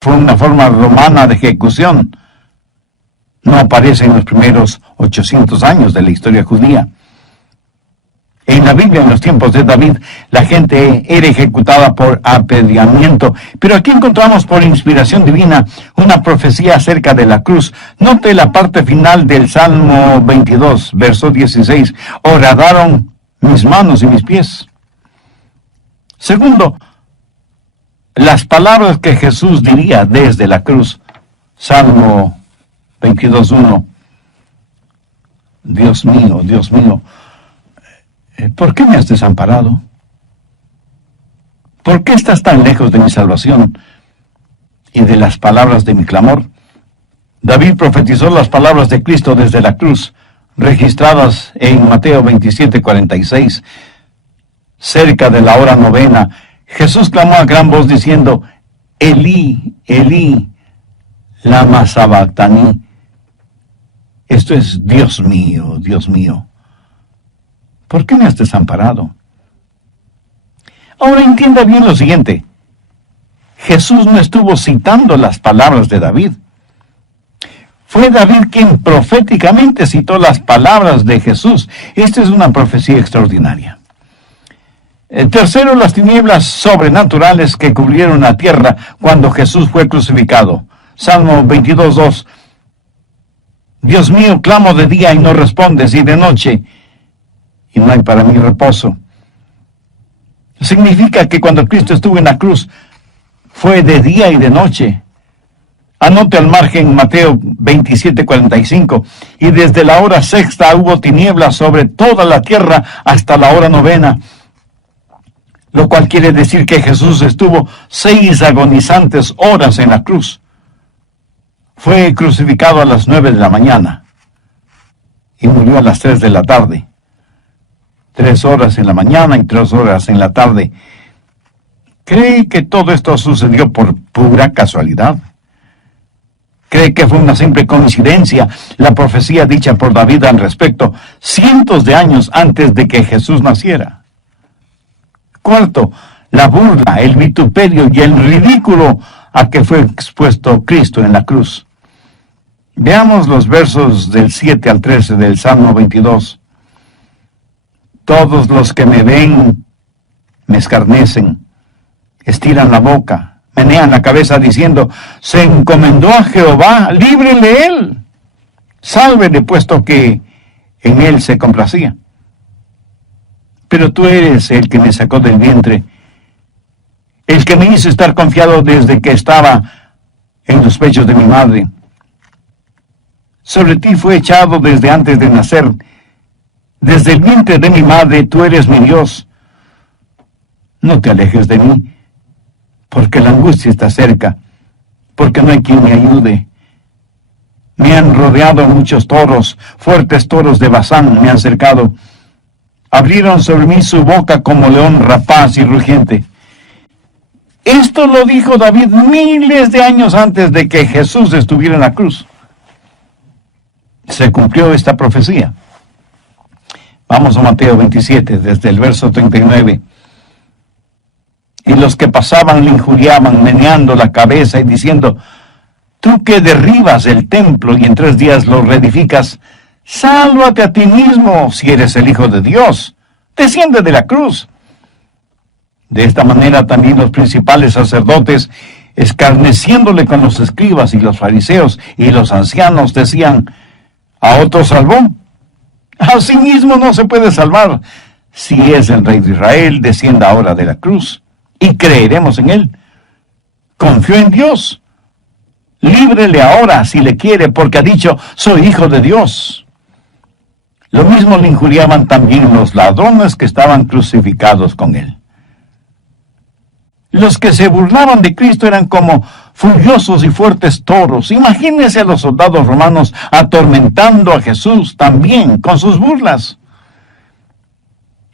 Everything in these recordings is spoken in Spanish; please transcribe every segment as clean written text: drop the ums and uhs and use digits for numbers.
fue una forma romana de ejecución. No aparece en los primeros 800 años de la historia judía. En la Biblia, en los tiempos de David, la gente era ejecutada por apedreamiento. Pero aquí encontramos por inspiración divina una profecía acerca de la cruz. Note la parte final del Salmo 22, verso 16. Horadaron mis manos y mis pies. Segundo, las palabras que Jesús diría desde la cruz. Salmo 22:1. Dios mío, ¿por qué me has desamparado? ¿Por qué estás tan lejos de mi salvación y de las palabras de mi clamor? David profetizó las palabras de Cristo desde la cruz, registradas en Mateo 27:46. Cerca de la hora novena, Jesús clamó a gran voz diciendo, Elí, Elí, lama sabactani. Esto es, Dios mío, ¿por qué me has desamparado? Ahora entienda bien lo siguiente. Jesús no estuvo citando las palabras de David. Fue David quien proféticamente citó las palabras de Jesús. Esta es una profecía extraordinaria. Tercero, las tinieblas sobrenaturales que cubrieron la tierra cuando Jesús fue crucificado. Salmo 22:2. Dios mío, clamo de día y no respondes, y de noche, y no hay para mí reposo. Significa que cuando Cristo estuvo en la cruz, fue de día y de noche. Anote al margen Mateo 27:45, y desde la hora sexta hubo tinieblas sobre toda la tierra hasta la hora novena. Lo cual quiere decir que Jesús estuvo 6 agonizantes horas en la cruz. Fue crucificado a las 9 de la mañana y murió a las 3 de la tarde. 3 horas en la mañana y 3 horas en la tarde. ¿Cree que todo esto sucedió por pura casualidad? ¿Cree que fue una simple coincidencia la profecía dicha por David al respecto cientos de años antes de que Jesús naciera? Cuarto, la burla, el vituperio y el ridículo a que fue expuesto Cristo en la cruz. Veamos los versos del 7 al 13 del Salmo 22. Todos los que me ven me escarnecen, estiran la boca, menean la cabeza diciendo, se encomendó a Jehová, líbrele él, sálvele puesto que en él se complacía. Pero tú eres el que me sacó del vientre, el que me hizo estar confiado desde que estaba en los pechos de mi madre. Sobre ti fue echado desde antes de nacer. Desde el vientre de mi madre tú eres mi Dios. No te alejes de mí, porque la angustia está cerca, porque no hay quien me ayude. Me han rodeado muchos toros, fuertes toros de Basán me han cercado. Abrieron sobre mí su boca como león rapaz y rugiente. Esto lo dijo David miles de años antes de que Jesús estuviera en la cruz. Se cumplió esta profecía. Vamos a Mateo 27, desde el verso 39. Y los que pasaban le injuriaban, meneando la cabeza y diciendo, tú que derribas el templo y en 3 días lo reedificas, sálvate a ti mismo si eres el Hijo de Dios. Desciende de la cruz. De esta manera también los principales sacerdotes, escarneciéndole con los escribas y los fariseos y los ancianos, decían, a otro salvó, a sí mismo no se puede salvar. Si es el Rey de Israel, descienda ahora de la cruz y creeremos en él. Confió en Dios. Líbrele ahora si le quiere, porque ha dicho, soy hijo de Dios. Lo mismo le injuriaban también los ladrones que estaban crucificados con él. Los que se burlaban de Cristo eran como furiosos y fuertes toros. Imagínense a los soldados romanos atormentando a Jesús también con sus burlas.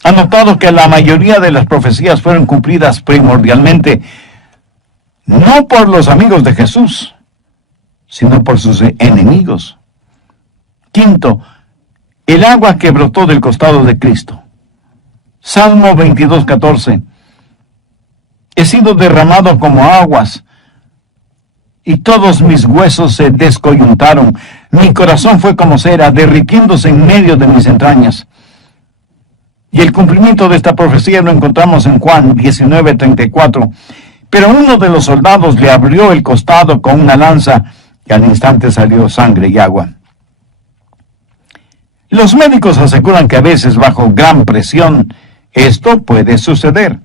Ha notado que la mayoría de las profecías fueron cumplidas primordialmente no por los amigos de Jesús, sino por sus enemigos. Quinto, el agua que brotó del costado de Cristo. Salmo 22:14. He sido derramado como aguas, y todos mis huesos se descoyuntaron. Mi corazón fue como cera, derritiéndose en medio de mis entrañas. Y el cumplimiento de esta profecía lo encontramos en Juan 19:34. Pero uno de los soldados le abrió el costado con una lanza, y al instante salió sangre y agua. Los médicos aseguran que a veces, bajo gran presión, esto puede suceder.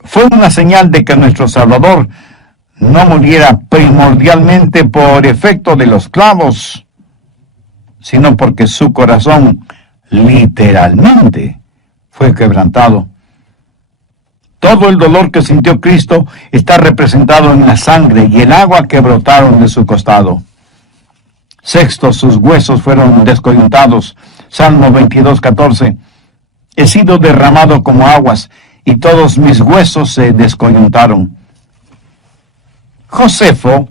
Fue una señal de que nuestro Salvador no muriera primordialmente por efecto de los clavos, sino porque su corazón literalmente fue quebrantado. Todo el dolor que sintió Cristo está representado en la sangre y el agua que brotaron de su costado. Sexto, sus huesos fueron descoyuntados. Salmo 22:14. He sido derramado como aguas, y todos mis huesos se descoyuntaron. Josefo,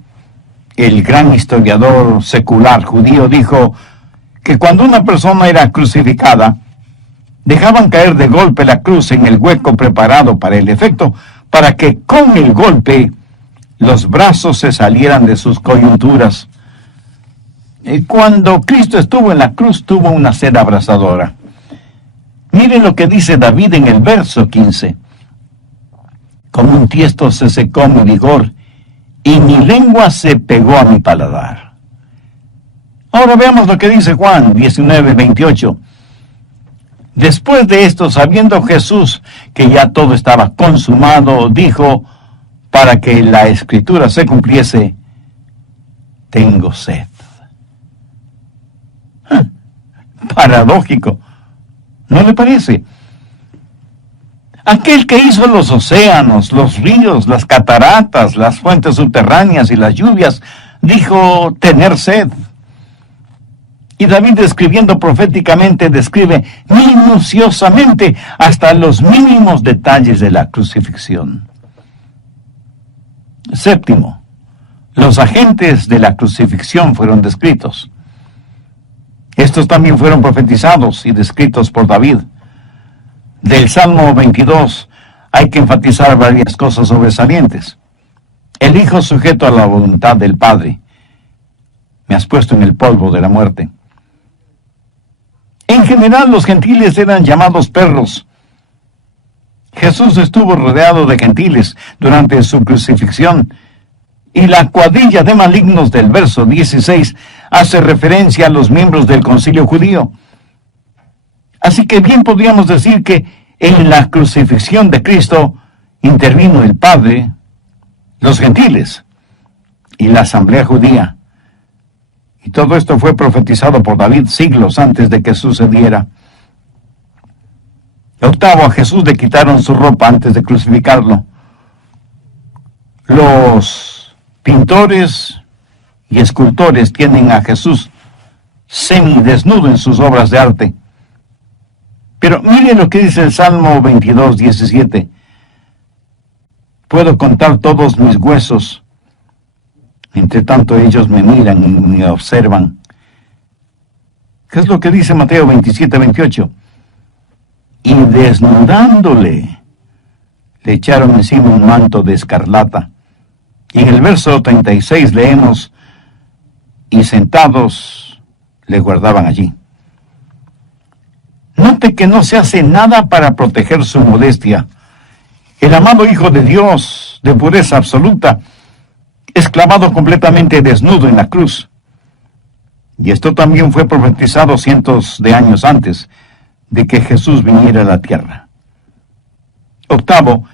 el gran historiador secular judío, dijo que cuando una persona era crucificada, dejaban caer de golpe la cruz en el hueco preparado para el efecto, para que con el golpe los brazos se salieran de sus coyunturas. Cuando Cristo estuvo en la cruz, tuvo una sed abrasadora. Miren lo que dice David en el verso 15. Como un tiesto se secó mi vigor, y mi lengua se pegó a mi paladar. Ahora veamos lo que dice Juan 19:28. Después de esto, sabiendo Jesús que ya todo estaba consumado, dijo, para que la escritura se cumpliese, tengo sed. Paradójico, ¿no le parece? Aquel que hizo los océanos, los ríos, las cataratas, las fuentes subterráneas y las lluvias, dijo tener sed. Y David, escribiendo proféticamente, describe minuciosamente hasta los mínimos detalles de la crucifixión. Séptimo, los agentes de la crucifixión fueron descritos. Estos también fueron profetizados y descritos por David. Del Salmo 22 hay que enfatizar varias cosas sobresalientes. El Hijo sujeto a la voluntad del Padre. Me has puesto en el polvo de la muerte. En general, los gentiles eran llamados perros. Jesús estuvo rodeado de gentiles durante su crucifixión, y la cuadrilla de malignos del verso 16 hace referencia a los miembros del concilio judío. Así que bien podríamos decir que en la crucifixión de Cristo intervino el Padre, los gentiles y la asamblea judía. Y todo esto fue profetizado por David siglos antes de que sucediera. Octavo, a Jesús le quitaron su ropa antes de crucificarlo. Los pintores y escultores tienen a Jesús semidesnudo en sus obras de arte. Pero miren lo que dice el Salmo 22:17. Puedo contar todos mis huesos, entre tanto ellos me miran y me observan. ¿Qué es lo que dice Mateo 27:28? Y desnudándole, le echaron encima un manto de escarlata. Y en el verso 36 leemos, y sentados le guardaban allí. Note que no se hace nada para proteger su modestia. El amado Hijo de Dios, de pureza absoluta, es clavado completamente desnudo en la cruz. Y esto también fue profetizado cientos de años antes de que Jesús viniera a la tierra. Octavo,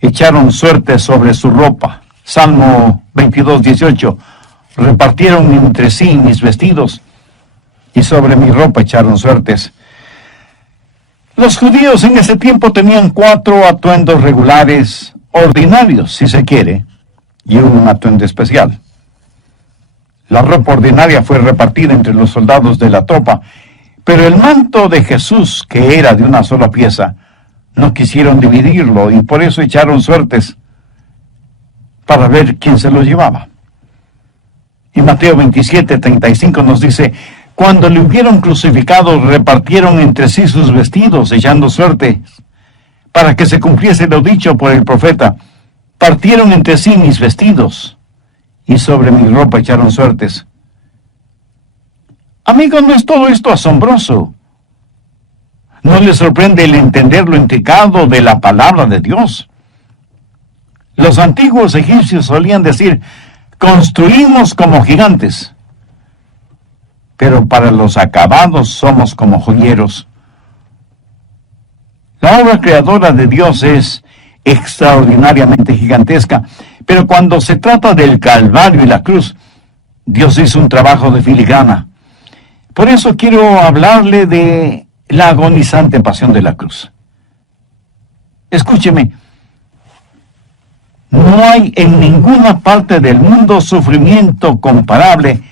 echaron suerte sobre su ropa. Salmo 22:18. Repartieron entre sí mis vestidos, y sobre mi ropa echaron suertes. Los judíos en ese tiempo tenían 4 atuendos regulares, ordinarios, si se quiere, y un atuendo especial. La ropa ordinaria fue repartida entre los soldados de la tropa, pero el manto de Jesús, que era de una sola pieza, no quisieron dividirlo y por eso echaron suertes para ver quién se lo llevaba. Y Mateo 27:35 nos dice, cuando le hubieron crucificado, repartieron entre sí sus vestidos, echando suerte, para que se cumpliese lo dicho por el profeta. Partieron entre sí mis vestidos, y sobre mi ropa echaron suertes. Amigos, ¿no es todo esto asombroso? ¿No les sorprende el entender lo intricado de la palabra de Dios? Los antiguos egipcios solían decir, construimos como gigantes, pero para los acabados somos como joyeros. La obra creadora de Dios es extraordinariamente gigantesca, pero cuando se trata del Calvario y la cruz, Dios hizo un trabajo de filigrana. Por eso quiero hablarle de la agonizante pasión de la cruz. Escúcheme, no hay en ninguna parte del mundo sufrimiento comparable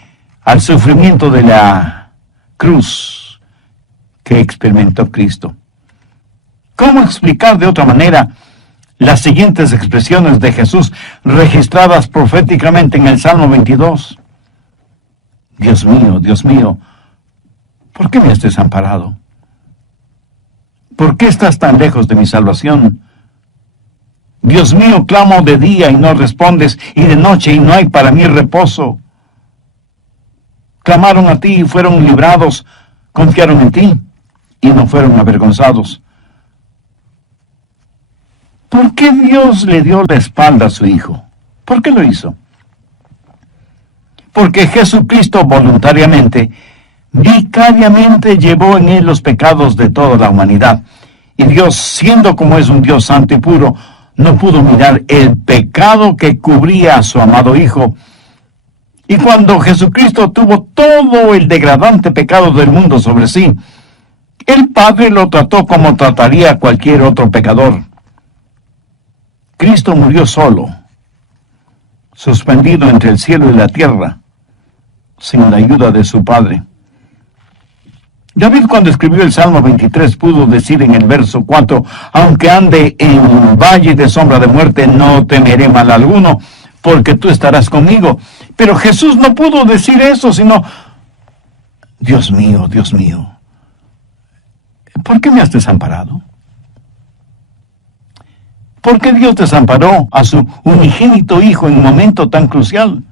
al sufrimiento de la cruz que experimentó Cristo. ¿Cómo explicar de otra manera las siguientes expresiones de Jesús registradas proféticamente en el Salmo 22? Dios mío, ¿por qué me has desamparado? ¿Por qué estás tan lejos de mi salvación? Dios mío, clamo de día y no respondes, y de noche y no hay para mí reposo. Clamaron a ti y fueron librados, confiaron en ti y no fueron avergonzados. ¿Por qué Dios le dio la espalda a su Hijo? ¿Por qué lo hizo? Porque Jesucristo voluntariamente, vicariamente llevó en él los pecados de toda la humanidad. Y Dios, siendo como es un Dios santo y puro, no pudo mirar el pecado que cubría a su amado Hijo. Y cuando Jesucristo tuvo todo el degradante pecado del mundo sobre sí, el Padre lo trató como trataría a cualquier otro pecador. Cristo murió solo, suspendido entre el cielo y la tierra, sin la ayuda de su Padre. David, cuando escribió el Salmo 23, pudo decir en el verso 4, aunque ande en valle de sombra de muerte, no temeré mal alguno, porque tú estarás conmigo. Pero Jesús no pudo decir eso, sino, Dios mío, ¿por qué me has desamparado? ¿Por qué Dios desamparó a su unigénito Hijo en un momento tan crucial?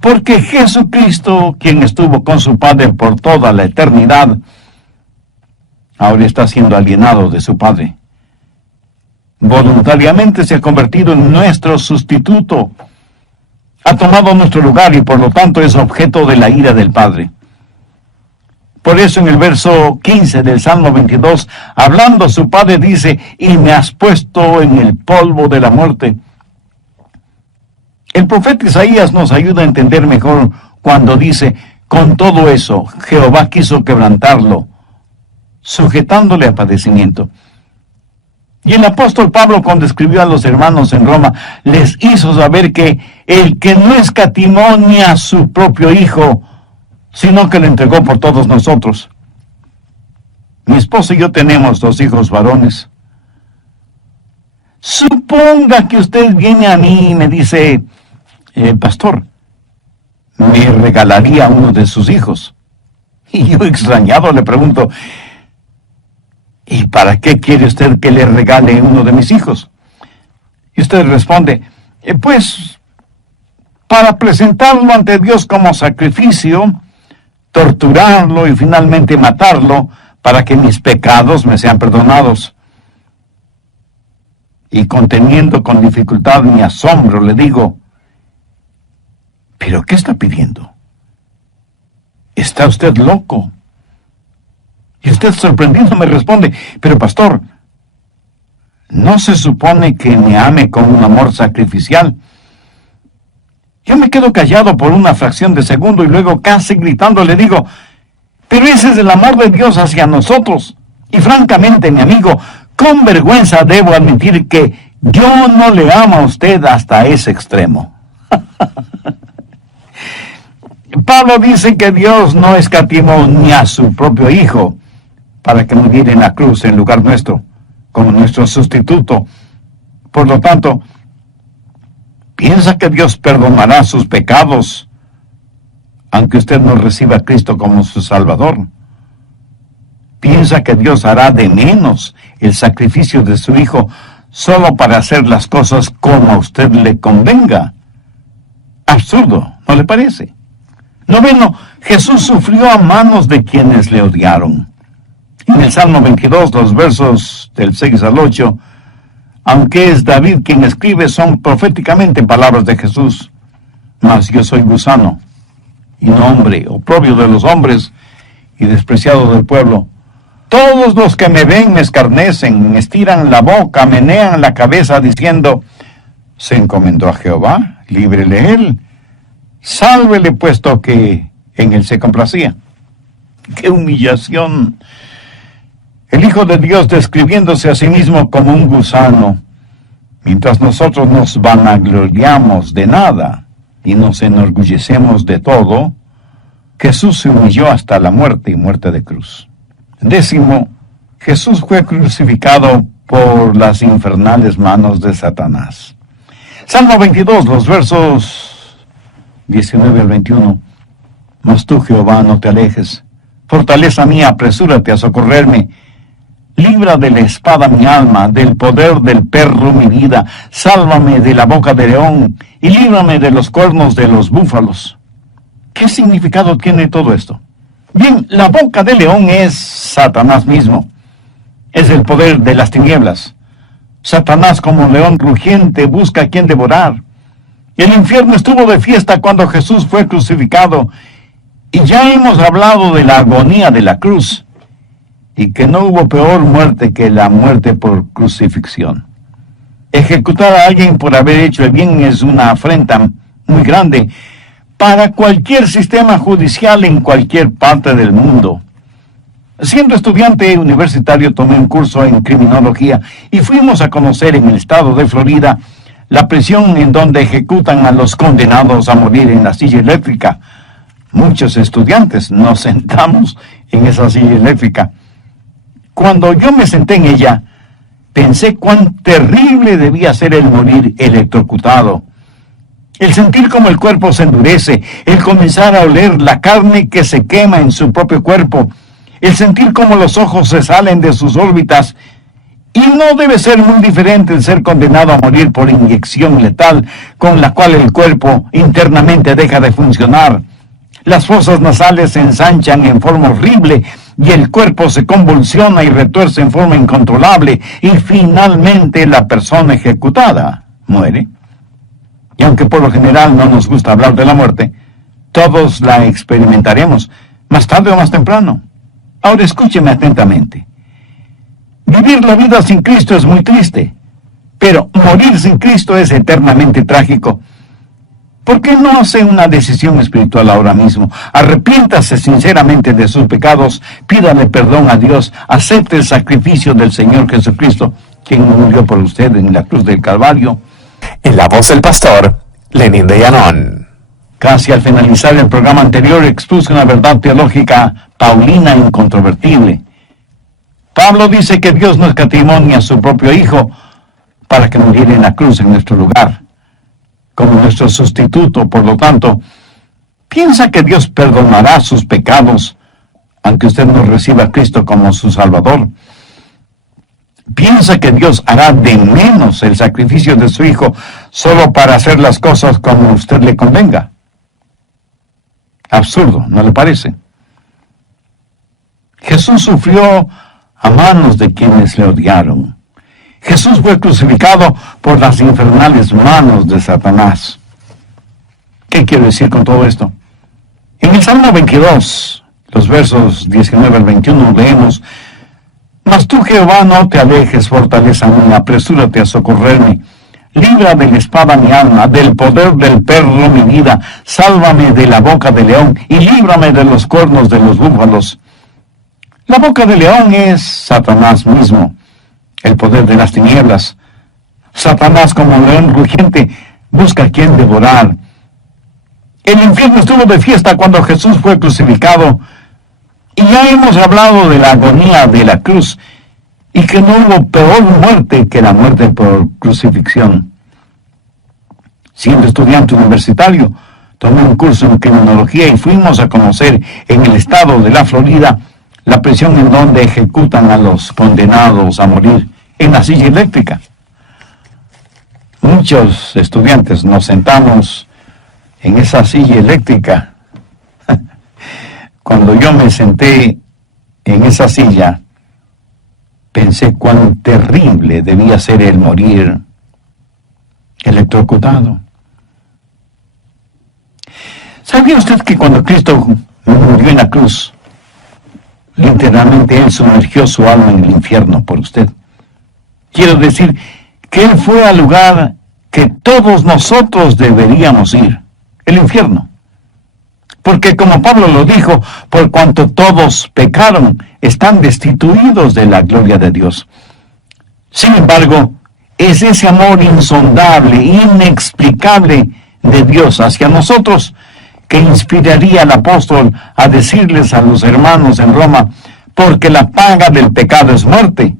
Porque Jesucristo, quien estuvo con su Padre por toda la eternidad, ahora está siendo alienado de su Padre. Voluntariamente se ha convertido en nuestro sustituto. Ha tomado nuestro lugar y por lo tanto es objeto de la ira del Padre. Por eso en el verso 15 del Salmo 22, hablando su Padre dice, y me has puesto en el polvo de la muerte. El profeta Isaías nos ayuda a entender mejor cuando dice, con todo eso, Jehová quiso quebrantarlo, sujetándole a padecimiento. Y el apóstol Pablo, cuando escribió a los hermanos en Roma, les hizo saber que el que no escatimó ni a su propio Hijo, sino que lo entregó por todos nosotros. Mi esposo y yo tenemos 2 hijos varones. Suponga que usted viene a mí y me dice, pastor, me regalaría uno de sus hijos. Y yo extrañado le pregunto, ¿y para qué quiere usted que le regale uno de mis hijos? Y usted responde, pues, para presentarlo ante Dios como sacrificio, torturarlo y finalmente matarlo para que mis pecados me sean perdonados. Y conteniendo con dificultad mi asombro, le digo, ¿pero qué está pidiendo? ¿Está usted loco? Y usted sorprendido me responde, pero pastor, ¿no se supone que me ame con un amor sacrificial? Yo me quedo callado por una fracción de segundo y luego casi gritando le digo, pero ese es el amor de Dios hacia nosotros. Y francamente, mi amigo, con vergüenza debo admitir que yo no le amo a usted hasta ese extremo. Pablo dice que Dios no escatimó ni a su propio Hijo para que muriera en la cruz en lugar nuestro, como nuestro sustituto. Por lo tanto, ¿piensa que Dios perdonará sus pecados aunque usted no reciba a Cristo como su Salvador? ¿Piensa que Dios hará de menos el sacrificio de su Hijo solo para hacer las cosas como a usted le convenga? Absurdo, ¿no le parece? Noveno, Jesús sufrió a manos de quienes le odiaron. En el Salmo 22, los versos del 6 al 8, aunque es David quien escribe, son proféticamente palabras de Jesús. Mas yo soy gusano, y no hombre, oprobio de los hombres, y despreciado del pueblo. Todos los que me ven me escarnecen, me estiran la boca, menean la cabeza, diciendo, se encomendó a Jehová, líbrele él, sálvele puesto que en él se complacía. ¡Qué humillación! El Hijo de Dios describiéndose a sí mismo como un gusano, mientras nosotros nos vanagloriamos de nada y nos enorgullecemos de todo. Jesús se humilló hasta la muerte y muerte de cruz. Décimo, Jesús fue crucificado por las infernales manos de Satanás. Salmo 22, los versos 19 al 21. Mas tú, Jehová, no te alejes. Fortaleza mía, apresúrate a socorrerme. Libra de la espada mi alma, del poder del perro mi vida. Sálvame de la boca del león y líbrame de los cuernos de los búfalos. ¿Qué significado tiene todo esto? Bien, la boca del león es Satanás mismo. Es el poder de las tinieblas. Satanás, como león rugiente, busca a quien devorar. El infierno estuvo de fiesta cuando Jesús fue crucificado. Y ya hemos hablado de la agonía de la cruz. Y que no hubo peor muerte que la muerte por crucifixión. Ejecutar a alguien por haber hecho el bien es una afrenta muy grande para cualquier sistema judicial en cualquier parte del mundo. Siendo estudiante universitario tomé un curso en criminología y fuimos a conocer en el estado de Florida la prisión en donde ejecutan a los condenados a morir en la silla eléctrica. Muchos estudiantes nos sentamos en esa silla eléctrica. Cuando yo me senté en ella, pensé cuán terrible debía ser el morir electrocutado. El sentir como el cuerpo se endurece, el comenzar a oler la carne que se quema en su propio cuerpo, el sentir como los ojos se salen de sus órbitas. Y no debe ser muy diferente el ser condenado a morir por inyección letal, con la cual el cuerpo internamente deja de funcionar. Las fosas nasales se ensanchan en forma horrible y el cuerpo se convulsiona y retuerce en forma incontrolable y finalmente la persona ejecutada muere. Y aunque por lo general no nos gusta hablar de la muerte, todos la experimentaremos, más tarde o más temprano. Ahora escúcheme atentamente. Vivir la vida sin Cristo es muy triste, pero morir sin Cristo es eternamente trágico. ¿Por qué no hace una decisión espiritual ahora mismo? Arrepiéntase sinceramente de sus pecados, pídale perdón a Dios, acepte el sacrificio del Señor Jesucristo, quien murió por usted en la cruz del Calvario. En la voz del pastor Lenín de Llanón. Casi al finalizar el programa anterior expuse una verdad teológica paulina e incontrovertible. Pablo dice que Dios no escatimó ni a su propio Hijo para que muriera en la cruz en nuestro lugar, como nuestro sustituto. Por lo tanto, ¿piensa que Dios perdonará sus pecados aunque usted no reciba a Cristo como su Salvador? ¿Piensa que Dios hará de menos el sacrificio de su Hijo solo para hacer las cosas como a usted le convenga? Absurdo, ¿no le parece? Jesús sufrió a manos de quienes le odiaron. Jesús fue crucificado por las infernales manos de Satanás. ¿Qué quiero decir con todo esto? En el Salmo 22, los versos 19 al 21, leemos: Mas tú, Jehová, no te alejes, fortaleza mía, apresúrate a socorrerme. Libra de la espada mi alma, del poder del perro mi vida. Sálvame de la boca del león y líbrame de los cuernos de los búfalos. La boca del león es Satanás mismo, el poder de las tinieblas. Satanás, como león rugiente, busca a quien devorar. El infierno estuvo de fiesta cuando Jesús fue crucificado. Y ya hemos hablado de la agonía de la cruz y que no hubo peor muerte que la muerte por crucifixión. Siendo estudiante universitario, tomé un curso en criminología y fuimos a conocer en el estado de la Florida la prisión en donde ejecutan a los condenados a morir en la silla eléctrica. Muchos estudiantes nos sentamos en esa silla eléctrica. Cuando yo me senté en esa silla, pensé cuán terrible debía ser el morir electrocutado. ¿Sabía usted que cuando Cristo murió en la cruz, literalmente Él sumergió su alma en el infierno por usted? Quiero decir que Él fue al lugar que todos nosotros deberíamos ir, el infierno. Porque como Pablo lo dijo, por cuanto todos pecaron, están destituidos de la gloria de Dios. Sin embargo, es ese amor insondable, inexplicable de Dios hacia nosotros que inspiraría al apóstol a decirles a los hermanos en Roma, porque la paga del pecado es muerte,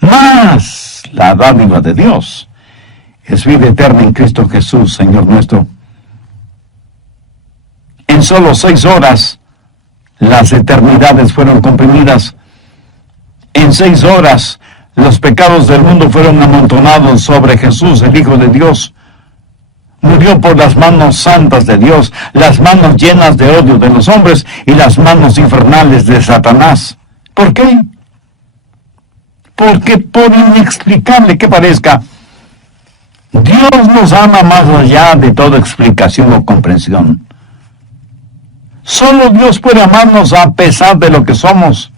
mas la dádiva de Dios es vida eterna en Cristo Jesús, Señor nuestro. En solo 6 horas, las eternidades fueron comprimidas. En 6 horas, los pecados del mundo fueron amontonados sobre Jesús, el Hijo de Dios. Murió por las manos santas de Dios, las manos llenas de odio de los hombres y las manos infernales de Satanás. ¿Por qué? Porque por inexplicable que parezca, Dios nos ama más allá de toda explicación o comprensión. Solo Dios puede amarnos a pesar de lo que somos.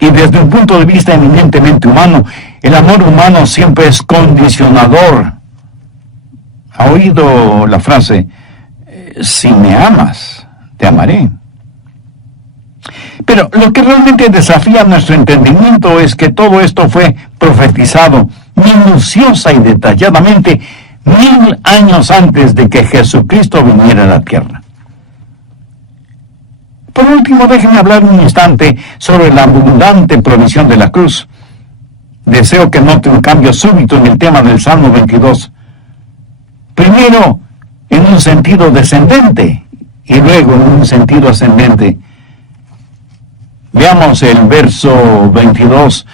Y desde un punto de vista eminentemente humano, el amor humano siempre es condicionador. ¿Ha oído la frase, si me amas, te amaré? Pero lo que realmente desafía nuestro entendimiento es que todo esto fue profetizado minuciosa y detalladamente 1000 años antes de que Jesucristo viniera a la tierra. Por último, déjenme hablar un instante sobre la abundante provisión de la cruz. Deseo que note un cambio súbito en el tema del Salmo 22. Primero, en un sentido descendente, y luego en un sentido ascendente. Veamos el verso 22.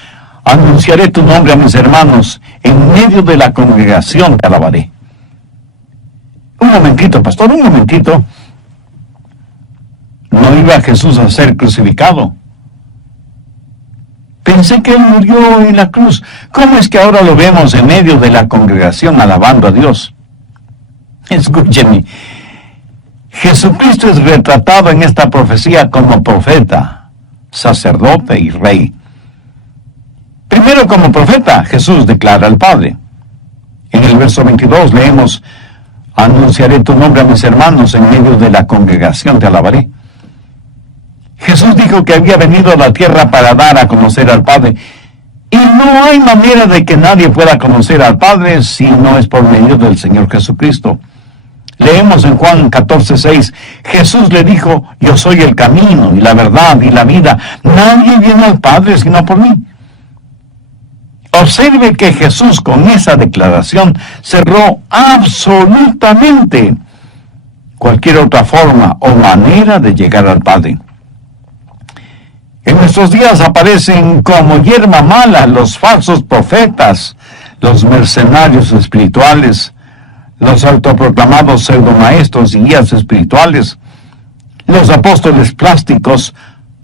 Anunciaré tu nombre a mis hermanos, en medio de la congregación te alabaré. Un momentito, pastor, un momentito. ¿No iba Jesús a ser crucificado? Pensé que Él murió en la cruz. ¿Cómo es que ahora lo vemos en medio de la congregación alabando a Dios? Escúcheme. Jesucristo es retratado en esta profecía como profeta, sacerdote y rey. Primero como profeta, Jesús declara al Padre. En el verso 22 leemos, anunciaré tu nombre a mis hermanos, en medio de la congregación te alabaré. Jesús dijo que había venido a la tierra para dar a conocer al Padre. Y no hay manera de que nadie pueda conocer al Padre si no es por medio del Señor Jesucristo. Leemos en Juan 14:6, Jesús le dijo, yo soy el camino y la verdad y la vida. Nadie viene al Padre sino por mí. Observe que Jesús con esa declaración cerró absolutamente cualquier otra forma o manera de llegar al Padre. En nuestros días aparecen como hierba mala los falsos profetas, los mercenarios espirituales, los autoproclamados pseudomaestros y guías espirituales, los apóstoles plásticos,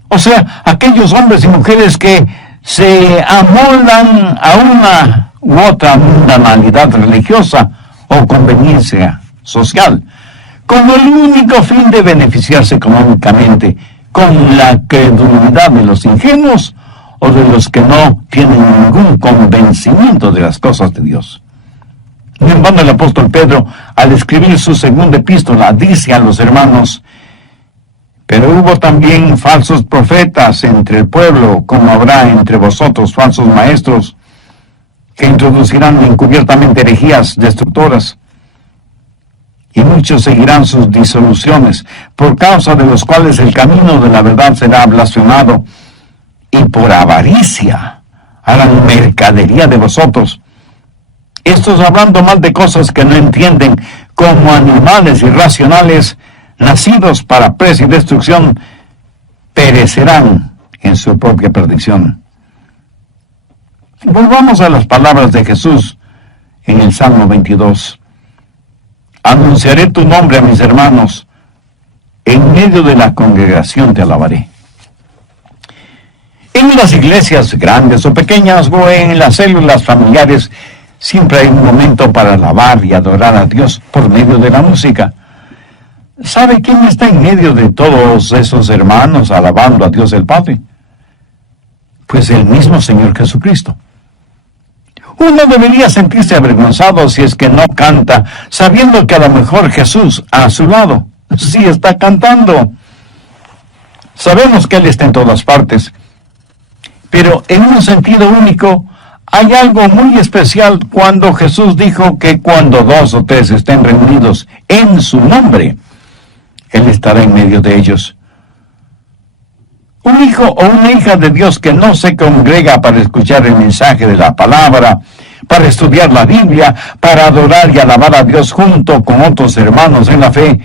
o sea, aquellos hombres y mujeres que se amoldan a una u otra mundanalidad religiosa o conveniencia social, con el único fin de beneficiarse económicamente, con la credulidad de los ingenuos o de los que no tienen ningún convencimiento de las cosas de Dios. En vano el apóstol Pedro, al escribir su segunda epístola, dice a los hermanos, pero hubo también falsos profetas entre el pueblo, como habrá entre vosotros falsos maestros, que introducirán encubiertamente herejías destructoras, y muchos seguirán sus disoluciones, por causa de los cuales el camino de la verdad será blasfemado, y por avaricia harán mercadería de vosotros. Estos hablando mal de cosas que no entienden, como animales irracionales, nacidos para presa y destrucción, perecerán en su propia perdición. Volvamos a las palabras de Jesús en el Salmo 22. Anunciaré tu nombre a mis hermanos. En medio de la congregación te alabaré. En las iglesias grandes o pequeñas o en las células familiares, siempre hay un momento para alabar y adorar a Dios por medio de la música. ¿Sabe quién está en medio de todos esos hermanos alabando a Dios el Padre? Pues el mismo Señor Jesucristo. Uno debería sentirse avergonzado si es que no canta, sabiendo que a lo mejor Jesús a su lado sí está cantando. Sabemos que Él está en todas partes, pero en un sentido único, hay algo muy especial cuando Jesús dijo que cuando 2 o 3 estén reunidos en su nombre, Él estará en medio de ellos. Un hijo o una hija de Dios que no se congrega para escuchar el mensaje de la palabra, para estudiar la Biblia, para adorar y alabar a Dios junto con otros hermanos en la fe,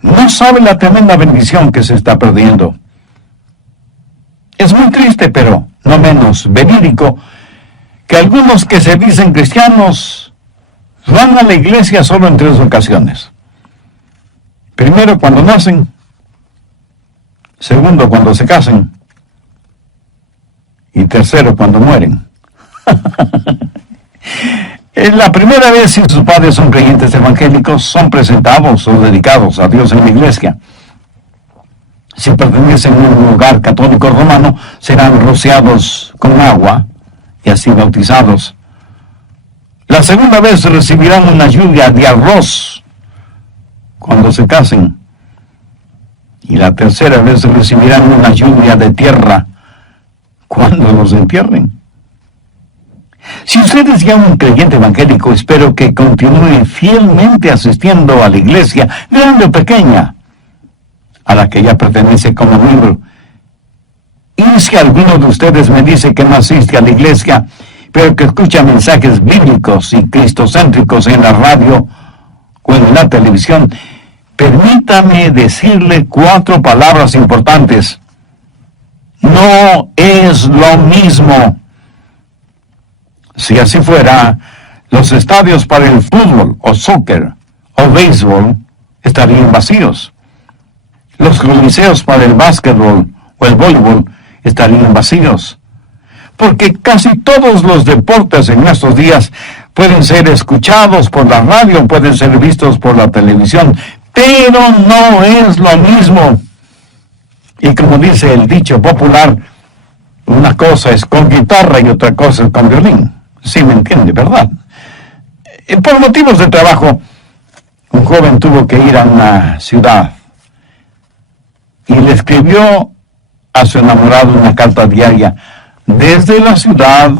no sabe la tremenda bendición que se está perdiendo. Es muy triste, pero no menos verídico, que algunos que se dicen cristianos van a la iglesia solo en 3 ocasiones. Primero, cuando nacen. Segundo, cuando se casen. Y tercero, cuando mueren. La primera vez, si sus padres son creyentes evangélicos, son presentados o dedicados a Dios en la iglesia. Si pertenecen a un lugar católico romano, serán rociados con agua y así bautizados. La segunda vez recibirán una lluvia de arroz cuando se casen. Y la tercera vez recibirán una lluvia de tierra cuando los entierren. Si usted es ya un creyente evangélico, espero que continúe fielmente asistiendo a la iglesia, grande o pequeña, a la que ya pertenece como miembro. Y si alguno de ustedes me dice que no asiste a la iglesia, pero que escucha mensajes bíblicos y cristocéntricos en la radio o en la televisión, permítame decirle 4 palabras importantes. No es lo mismo. Si así fuera, los estadios para el fútbol o soccer o béisbol estarían vacíos. Los coliseos para el básquetbol o el voleibol estarían vacíos. Porque casi todos los deportes en estos días pueden ser escuchados por la radio, pueden ser vistos por la televisión, pero no es lo mismo. Y como dice el dicho popular, una cosa es con guitarra y otra cosa es con violín. Sí me entiende, ¿verdad? Por motivos de trabajo, un joven tuvo que ir a una ciudad y le escribió a su enamorado una carta diaria desde la ciudad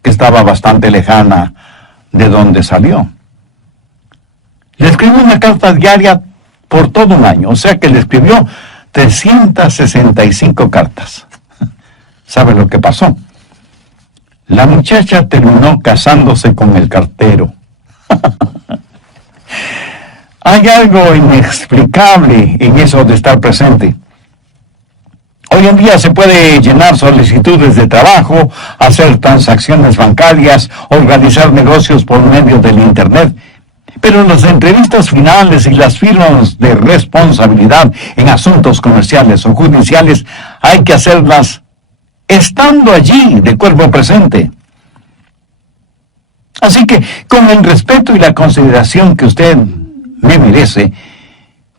que estaba bastante lejana de donde salió. Le escribió una carta diaria por todo un año, o sea que le escribió 365 cartas. ¿Sabe lo que pasó? La muchacha terminó casándose con el cartero. Hay algo inexplicable en eso de estar presente. Hoy en día se puede llenar solicitudes de trabajo, hacer transacciones bancarias, organizar negocios por medio del Internet, pero las entrevistas finales y las firmas de responsabilidad en asuntos comerciales o judiciales hay que hacerlas estando allí de cuerpo presente. Así que, con el respeto y la consideración que usted me merece,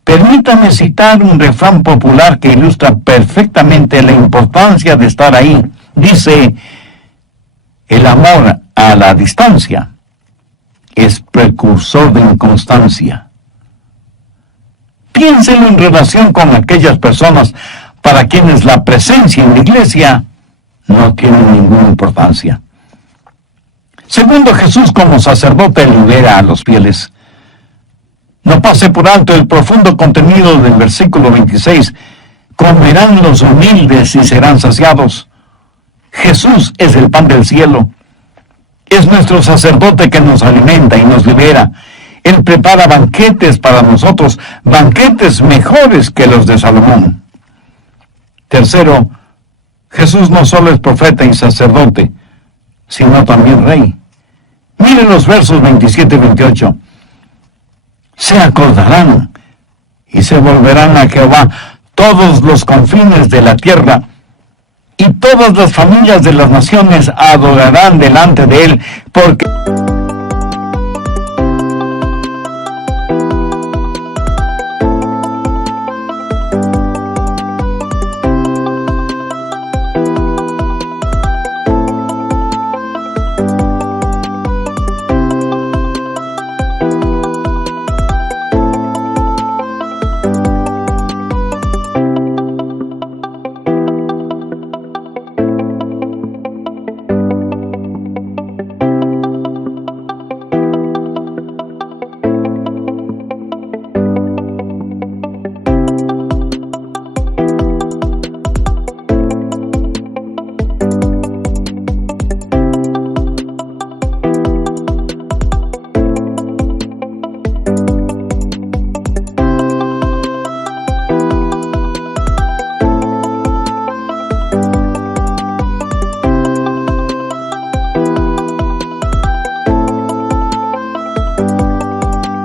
permítame citar un refrán popular que ilustra perfectamente la importancia de estar ahí. Dice, el amor a la distancia es precursor de inconstancia. Piénselo en relación con aquellas personas para quienes la presencia en la iglesia no tiene ninguna importancia. Segundo, Jesús como sacerdote libera a los fieles. No pase por alto el profundo contenido del versículo 26. Comerán los humildes y serán saciados. Jesús es el pan del cielo. Es nuestro sacerdote que nos alimenta y nos libera. Él prepara banquetes para nosotros, banquetes mejores que los de Salomón. Tercero, Jesús no solo es profeta y sacerdote, sino también rey. Miren los versos 27 y 28. se acordarán y se volverán a Jehová todos los confines de la tierra, y todas las familias de las naciones adorarán delante de él, porque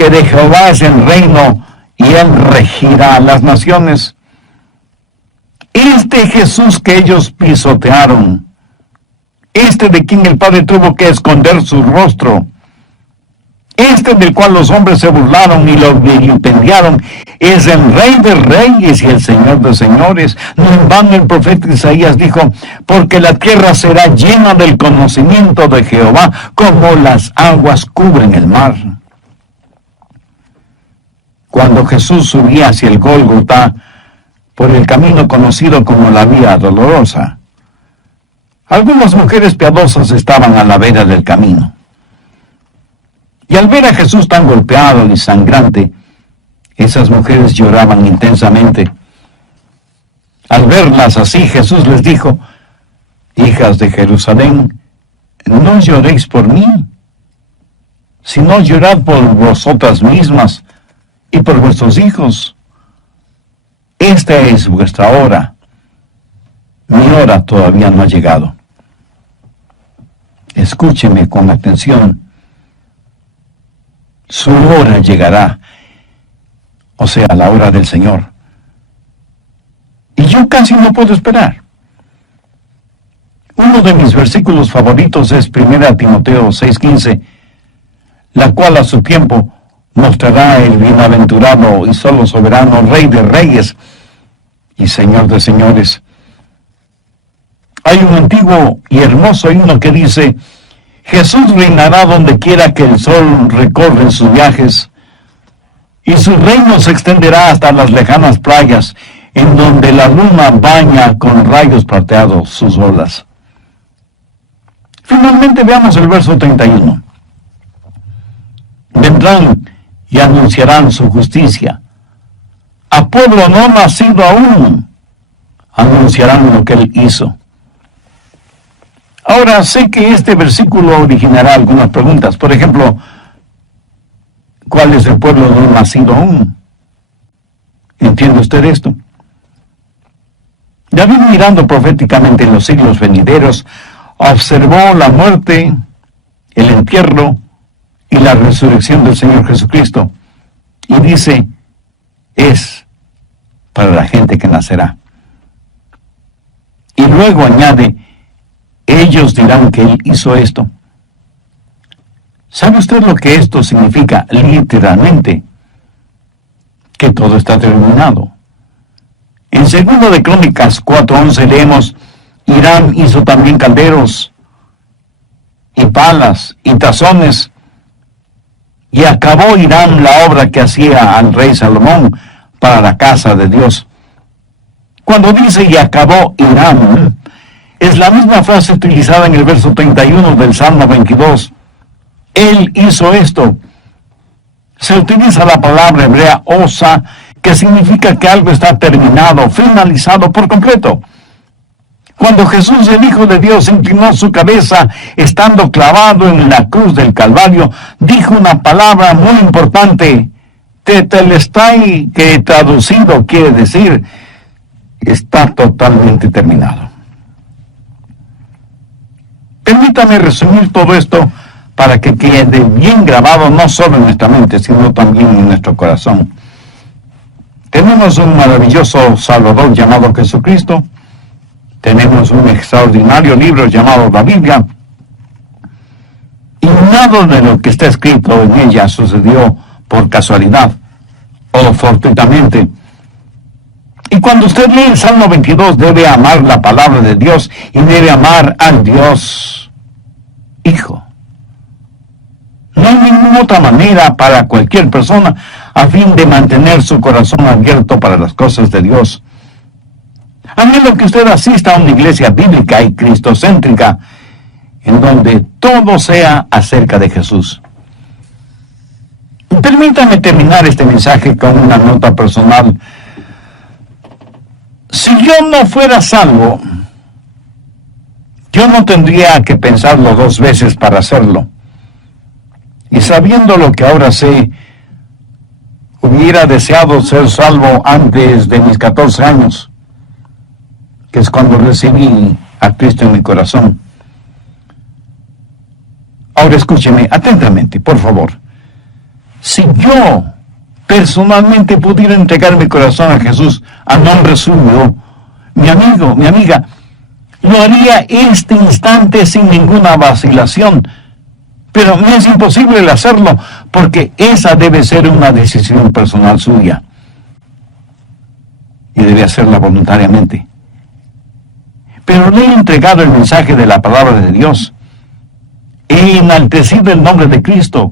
de Jehová es el reino, y él regirá las naciones. Este Jesús que ellos pisotearon, este de quien el Padre tuvo que esconder su rostro, este del cual los hombres se burlaron y lo vilipendiaron, es el Rey de Reyes y el Señor de Señores. No en vano el profeta Isaías dijo: porque la tierra será llena del conocimiento de Jehová, como las aguas cubren el mar. Cuando Jesús subía hacia el Gólgota, por el camino conocido como la Vía Dolorosa, algunas mujeres piadosas estaban a la vera del camino. Y al ver a Jesús tan golpeado y sangrante, esas mujeres lloraban intensamente. Al verlas así, Jesús les dijo: hijas de Jerusalén, no lloréis por mí, sino llorad por vosotras mismas y por vuestros hijos. Esta es vuestra hora. Mi hora todavía no ha llegado. Escúcheme con atención. Su hora llegará, o sea, la hora del Señor. Y yo casi no puedo esperar. Uno de mis versículos favoritos es 1 Timoteo 6:15, la cual a su tiempo mostrará el bienaventurado y solo soberano Rey de Reyes y Señor de Señores. Hay un antiguo y hermoso himno que dice: Jesús reinará donde quiera que el sol recorre sus viajes, y su reino se extenderá hasta las lejanas playas, en donde la luna baña con rayos plateados sus olas. Finalmente veamos el verso 31. Vendrán y anunciarán su justicia. A pueblo no nacido aún, anunciarán lo que él hizo. Ahora, sé que este versículo originará algunas preguntas. Por ejemplo, ¿cuál es el pueblo no nacido aún? ¿Entiende usted esto? David, mirando proféticamente en los siglos venideros, observó la muerte, el entierro y la resurrección del Señor Jesucristo. Y dice: es para la gente que nacerá. Y luego añade: ellos dirán que él hizo esto. ¿Sabe usted lo que esto significa literalmente? Que todo está terminado. En 2 de Crónicas 4:11 leemos: Hiram hizo también calderos y palas y tazones, y acabó Hiram la obra que hacía al rey Salomón para la casa de Dios. Cuando dice y acabó Hiram, es la misma frase utilizada en el verso 31 del Salmo 22. Él hizo esto. Se utiliza la palabra hebrea osa, que significa que algo está terminado, finalizado por completo. Cuando Jesús, el Hijo de Dios, inclinó su cabeza, estando clavado en la cruz del Calvario, dijo una palabra muy importante: tetelestai, que traducido quiere decir: está totalmente terminado. Permítame resumir todo esto para que quede bien grabado no solo en nuestra mente, sino también en nuestro corazón. Tenemos un maravilloso Salvador llamado Jesucristo. Tenemos un extraordinario libro llamado la Biblia. Y nada de lo que está escrito en ella sucedió por casualidad o fortuitamente. Y cuando usted lee el Salmo 22, debe amar la palabra de Dios y debe amar al Dios Hijo. No hay ninguna otra manera para cualquier persona a fin de mantener su corazón abierto para las cosas de Dios. A menos que usted asista a una iglesia bíblica y cristocéntrica, en donde todo sea acerca de Jesús. Permítame terminar este mensaje con una nota personal. Si yo no fuera salvo, yo no tendría que pensarlo 2 veces para hacerlo. Y sabiendo lo que ahora sé, hubiera deseado ser salvo antes de mis 14 años, que es cuando recibí a Cristo en mi corazón. Ahora escúcheme atentamente, por favor. Si yo personalmente pudiera entregar mi corazón a Jesús a nombre suyo, mi amigo, mi amiga, lo haría este instante sin ninguna vacilación. Pero me es imposible el hacerlo, porque esa debe ser una decisión personal suya. Y debe hacerla voluntariamente. Pero le he entregado el mensaje de la palabra de Dios. He enaltecido el nombre de Cristo.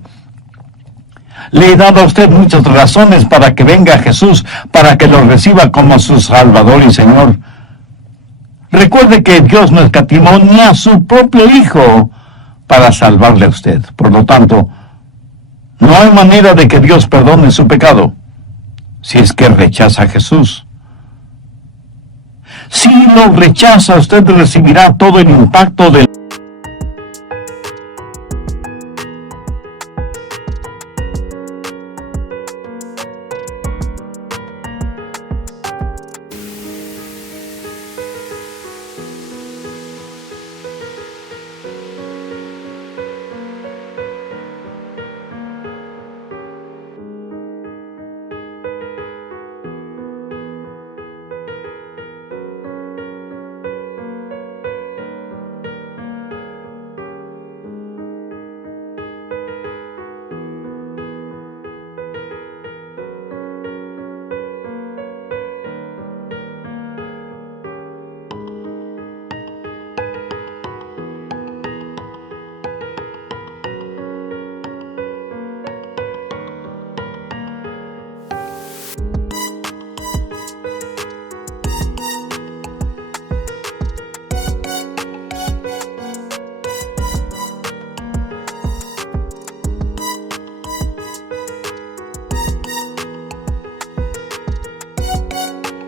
Le he dado a usted muchas razones para que venga Jesús, para que lo reciba como su Salvador y Señor. Recuerde que Dios no escatimó ni a su propio Hijo para salvarle a usted. Por lo tanto, no hay manera de que Dios perdone su pecado si es que rechaza a Jesús. Si lo rechaza, usted recibirá todo el impacto del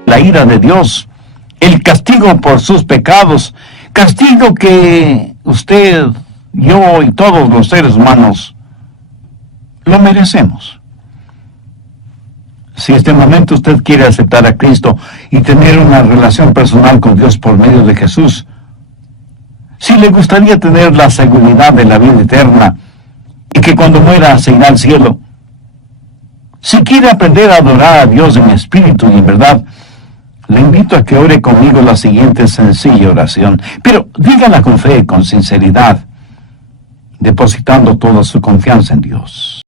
la ira de Dios, el castigo por sus pecados, castigo que usted, yo y todos los seres humanos lo merecemos. Si este momento usted quiere aceptar a Cristo y tener una relación personal con Dios por medio de Jesús, si le gustaría tener la seguridad de la vida eterna y que cuando muera se irá al cielo, si quiere aprender a adorar a Dios en espíritu y en verdad, le invito a que ore conmigo la siguiente sencilla oración, pero dígala con fe, con sinceridad, depositando toda su confianza en Dios.